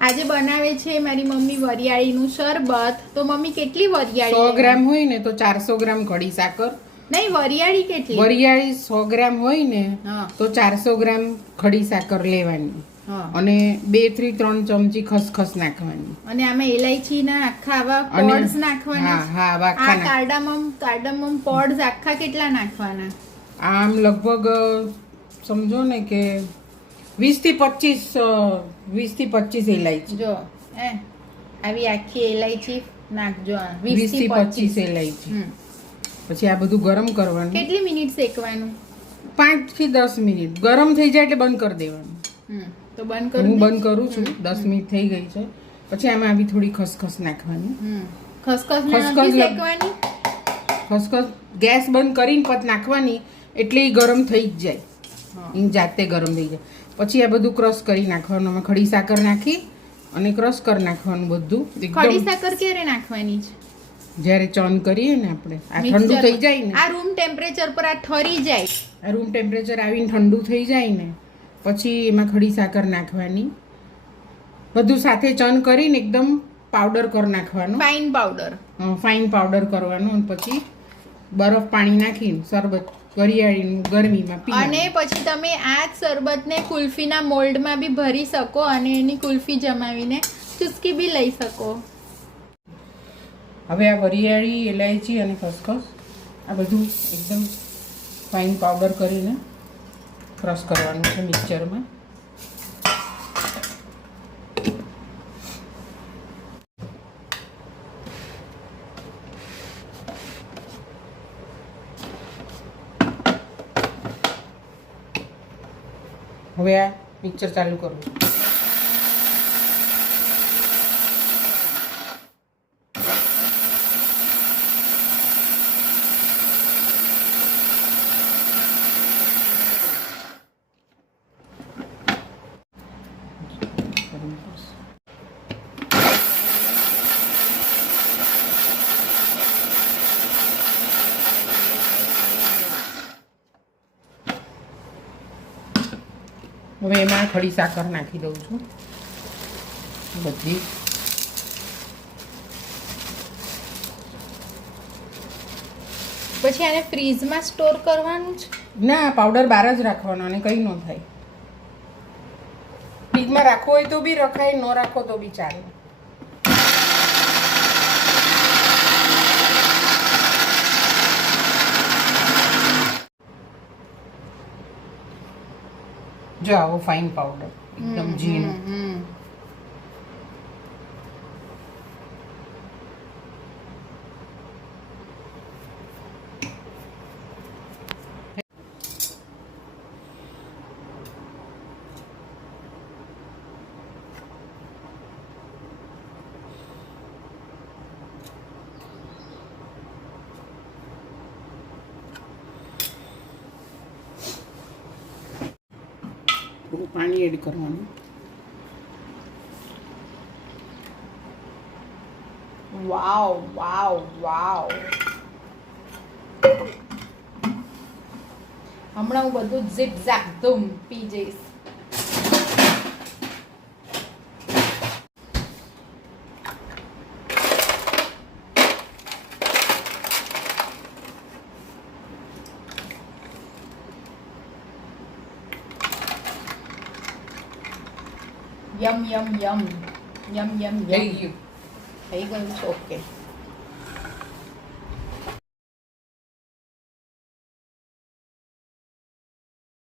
આજે બનાવે છે મારી મમ્મી વરિયાળીનું શરબત. તો મમ્મી કેટલી વરિયાળી? 100 ગ્રામ હોય ને તો 400 ગ્રામ ખડી સાકર. નહીં, વરિયાળી કેટલી? વરિયાળી 100 ગ્રામ હોય ને હા. તો 400 ગ્રામ ખડી સાકર લેવાની હા. અને 2 થી 3 ચમચી ખસખસ નાખવાની અને આમાં ઇલાયચીના આખા આવા અને પોડ્સ નાખવાના. હા આવા આ આખા કાર્ડમમ પોડ્સ આખા કેટલા નાખવાના? આમ લગભગ સમજો ને કે 20 થી 25 ઇલાયચી. જો આવી આખી ઇલાયચી નાખજો. 20 થી 25 ઇલાયચી. પછી આ બધું ગરમ કરવાનું. કેટલી મિનિટ શેકવાનું? 5 થી 10 મિનિટ. ગરમ થઈ જાય એટલે બંધ કરી દેવાનું. તો બંધ કરું. હું બંધ કરું છું. 10 મિનિટ થઈ ગઈ છે. પછી આમાં આવી થોડી ખસખસ નાખવાની. ખસખસ શેકવાની. ખસખસ ગેસ બંધ કરીને પછી નાખવાની એટલે એ ગરમ થઈ જ જાય. એ જાતે ગરમ થઈ જાય. પછી આ બધું ક્રશ કરી નાખવાનું. આમાં ખડી સાકર નાખી અને ક્રશ કરી નાખવાનું બધું. ખડી સાકર ક્યારે નાખવાની છે? જ્યારે ચર્ન કરીએ ને આપણે. આ ઠંડુ થઈ જાય ને, આ રૂમ ટેમ્પરેચર પર આ ઠરી જાય. આ રૂમ ટેમ્પરેચર આવીને ઠંડુ થઈ જાય ને પછી એમાં ખડી સાકર નાખવાની. બધું સાથે ચર્ન કરીને એકદમ પાવડર કરી નાખવાનું. Fine powder. ફાઇન પાવડર કરવાનું અને પછી બરફ પાણી નાખીને શરબત વરિયાળીનું ગરમીમાં પીવાનું. અને પછી તમે આ જ શરબતને કુલ્ફીના મોલ્ડમાં બી ભરી શકો અને એની કુલ્ફી જમાવીને ચુસ્કી બી લઈ શકો. હવે આ વરિયાળી, ઇલાયચી અને ખસખસ આ બધું એકદમ ફાઇન પાવડર કરીને ક્રશ કરવાનું છે મિક્સચરમાં. હવે આ મિક્સર ચાલુ કરવું. હવે એમાં ખડી સાકર નાખી દઉં છું બધી. પછી આને ફ્રીઝમાં સ્ટોર કરવાનું છે? ના, પાવડર બહાર જ રાખવાનો અને કંઈ ન થાય. ફ્રીજમાં રાખવો હોય તો બી રખાય, ન રાખો તો બી ચાલે. જો આવો ફાઇન પાવડર એકદમ ઝીણો. થોડું પાણી એડ કરવાનું. વાવ વાવ વાવ. હમણાં હું બધું ઝીપ ઝાપ ધૂમ પી જઈશ. યમ યમ યમ યમ યમ યમ. થઈ ગયું. થઈ ગયું છે. ઓકે.